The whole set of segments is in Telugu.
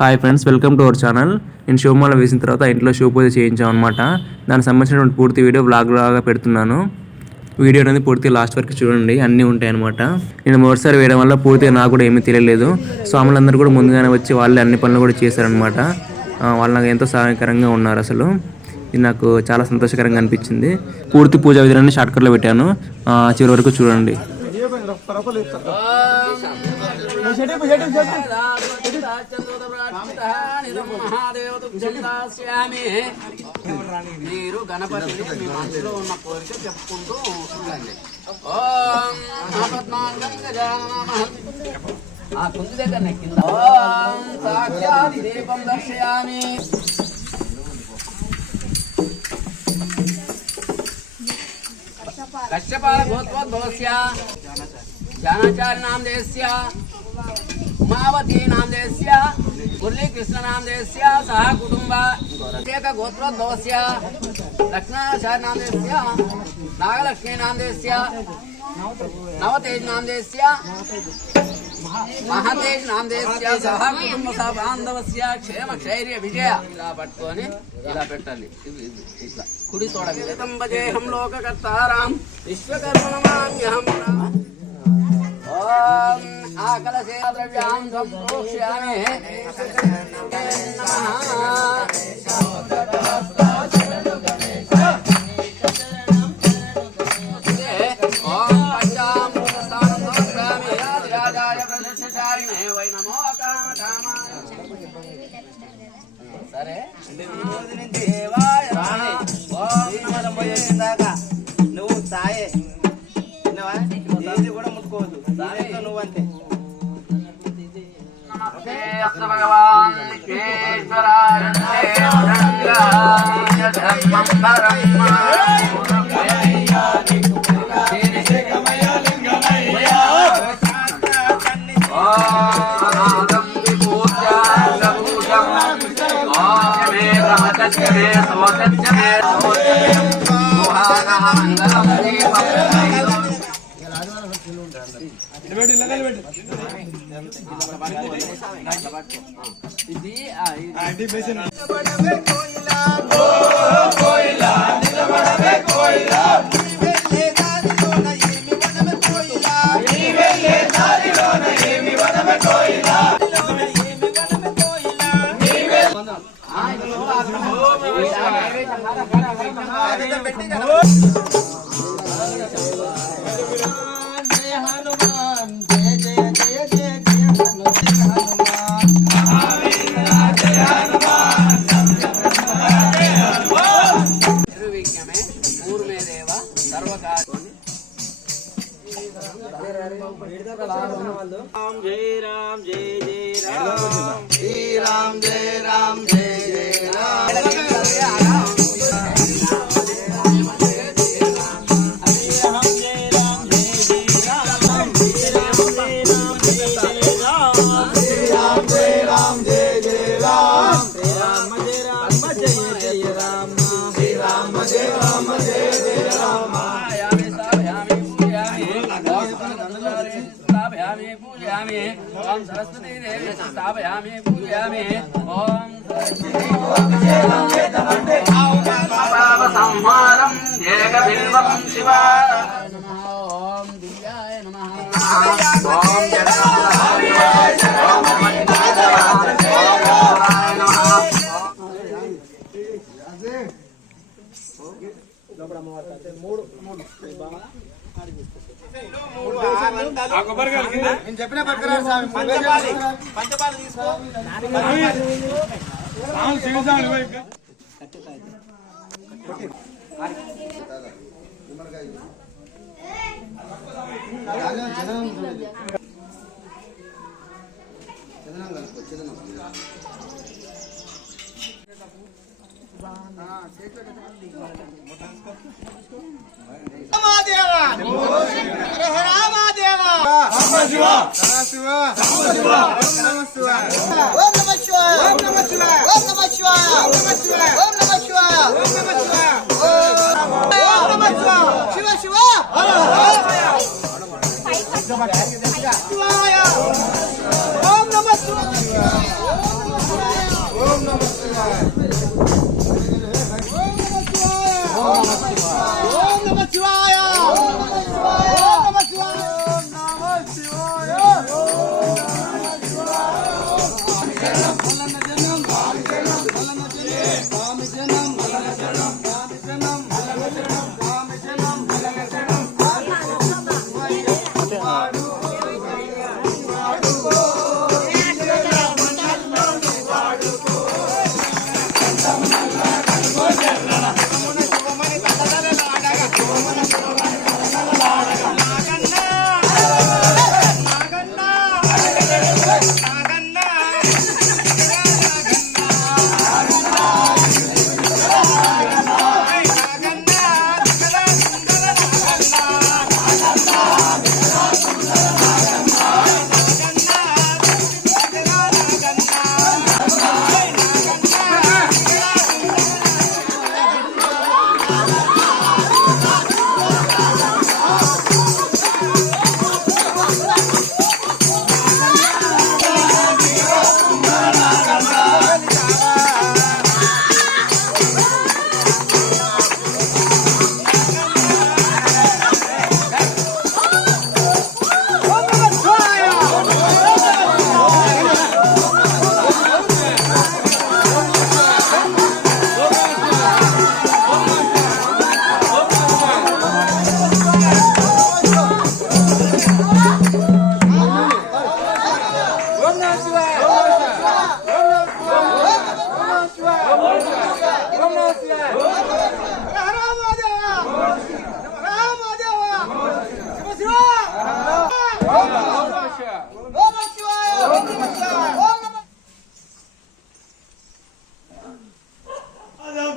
Hi friends, welcome to our channel. నేను శివమాల వేసిన తర్వాత ఇంట్లో శివ పూజ చేయించాం అనమాట. దానికి సంబంధించినటువంటి పూర్తి వీడియో బ్లాగ్ లాగా పెడుతున్నాను. వీడియో అనేది పూర్తి లాస్ట్ వరకు చూడండి, అన్నీ ఉంటాయి అనమాట. నేను మొదటిసారి వేయడం వల్ల పూర్తిగా నాకు కూడా ఏమీ తెలియలేదు. స్వాములందరూ కూడా ముందుగానే వచ్చి వాళ్ళే అన్ని పనులు కూడా చేశారనమాట. వాళ్ళు నాకు ఎంతో సహాయకరంగా ఉన్నారు. అసలు ఇది నాకు చాలా సంతోషకరంగా అనిపించింది. పూర్తి పూజా విధానాన్ని షార్ట్కట్లో పెట్టాను, చివరి వరకు చూడండి. మీరు గణపతిని మీ మనసులో ఉన్న కోరిక చెప్పుకుంటూ ఉండండి. ఆ కుంది దగ్గర నెక్కింది. సాక్షాత్ దీపం దర్శయామి. కశ్యపాల గోత్రోద్భవస్య జానాచార్య నామధేయస్య ఉమావతి నామధేయస్య మురళీకృష్ణ నామధేయస్య సహ కుటుంబ ప్రత్యేక గోత్రోద్భవస్య లక్ష్మణాచార్య నామధేయస్య నాగలక్ష్మీ నామధేయస్య నవతేజ్ నామధేయస్య మహాతేజ్ నామధేయస్య సహ కుటుంబ సహ బాంధవస్య క్షేమ క్షైర్య విజయ. ఇలా పట్టుకొని ఇలా పెట్టండి. ఇట్లా కుడి తోడగం భజేహం లోకకర్తారాం విశ్వకర్మణమామ్యహం. ఓం ఆకలసే ద్రవ్యాం సంప్రోక్ష్యామి. ఓం పంచామృతస్థానం సమర్పయామి. ఆదిరాజాయ ప్రతిష్ఠారిణే వై నమో కామకామాయ. సరే నువ్వు సాయే ఏది కూడా ముట్టుకోవద్దు, సాయంతో నువ్వు అంతే. ఓం సరస్వతీ దేవి స్థాపయామి పూజయామి. ఓం సంహారం ఏకబిల్వం శివ. ఓం దివ్యాయ నమః. ఓం చెప్పిన పట్టుకురారు స్వామి. పంచపాలు తీసుకో. శివ శివ ఓం నమః శివాయ.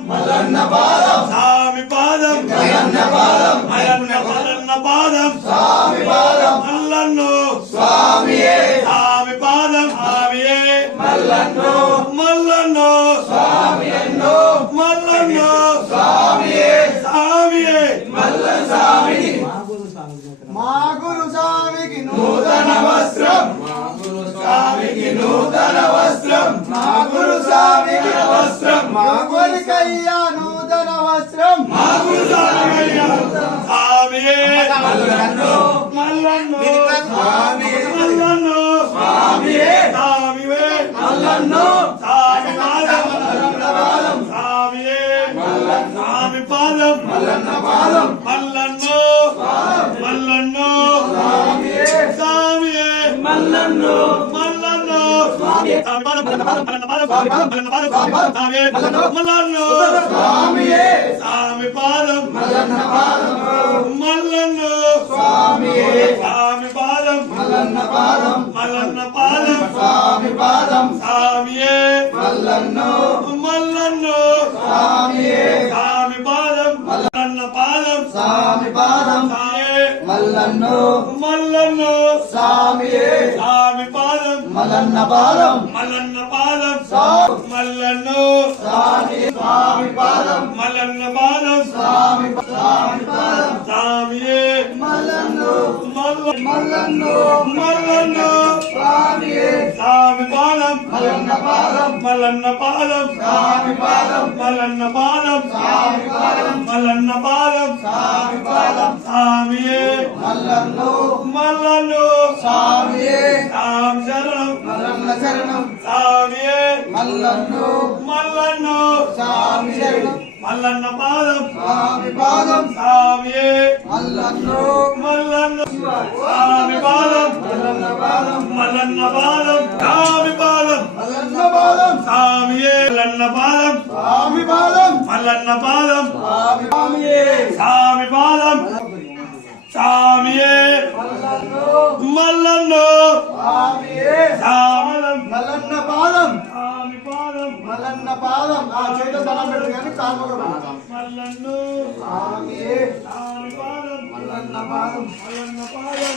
మల్లన్న పాదం స్వామి పాదం మల్లన్న పాదం మల్లన్న పాదం స్వామి పాదం మల్లన్ను స్వామియే స్వామి పాదం స్వామియే మల్లన్ను మల్లన్ను స్వామియన్ను మల్లన్ను స్వామియే స్వామియే మల్లన్న స్వామిని మా గురు స్వామికి నూతన వస్త్రం మా గురు స్వామికి నూతన వస్త్రం మా గురు స్వామికి వస్త్రం మా గురికయ్యా నూతన వస్త్రం మా గురు స్వామికయ్యా స్వామియే మల్లన్ను మల్లన్ను స్వామి మల్లన్ను స్వామియే స్వామివే మల్లన్ను స్వామి పాదం మల్లన్న పాదం స్వామియే మల్లన్న స్వామి పాదం మల్లన్న పాదం మల్లన్ను మల్లన్ను స్వామియే స్వామియే మల్లన్ను మల్లన్ను స్వామి పాదం మల్లన్న పాదం మల్లన్న పాదం మల్లన్న పాదం స్వామియే మల్లన్ను స్వామియే స్వామి పాదం మల్లన్న పాదం మల్లన్ను స్వామియే స్వామి పాదం మల్లన్న పాదం మల్లన్న పాదం స్వామి పాదం స్వామియే మల్లన్ను మల్లన్ను స్వామియే స్వామి పాదం మల్లన్న పాదం స్వామి పాదం మల్లన్ను మల్లన్ను స్వామియే స్వామి పాదం మల్లన్న పాదం మల్లన్న పాదం మల్లన్ను స్వామి స్వామి పాదం మల్లన్న పాదం స్వామి స్వామి పాదం స్వామియే మల్లన్ను మల్లన్ను మల్లన్ను స్వామియే స్వామి పాదం మల్లన్న పాదం మల్లన్న పాదం స్వామి పాదం మల్లన్న పాదం స్వామి పాదం మల్లన్న పాదం స్వామి పాదం స్వామియే మల్లన్ను మల్లన్ను స్వామియే స్వామి శరణం మల్లన్న శరణం స్వామియే మల్లన్ను మల్లన్ను స్వామి శరణం మల్లన్న పాదం స్వామి పాదం స్వామియే మల్లన్ను మల్లన్ను స్వామి పాదం మల్లన్న పాదం మల్లన్న పాదం స్వామి పాదం మల్లన్న పాదం స్వామియే మల్లన్న పాదం స్వామి పాదం మల్లన్న పాదం స్వామియే స్వామి పాదం స్వామియే మల్లన్ను స్వామియే స్వామి మల్లన్న పాదం స్వామి పాదం మల్లన్న పాదం ఆ చేత దండం పెట్టు కానీ కాలు మల్లన్ను స్వామియే స్వామి పాదం మల్లన్న పాదం మల్లన్న పాదం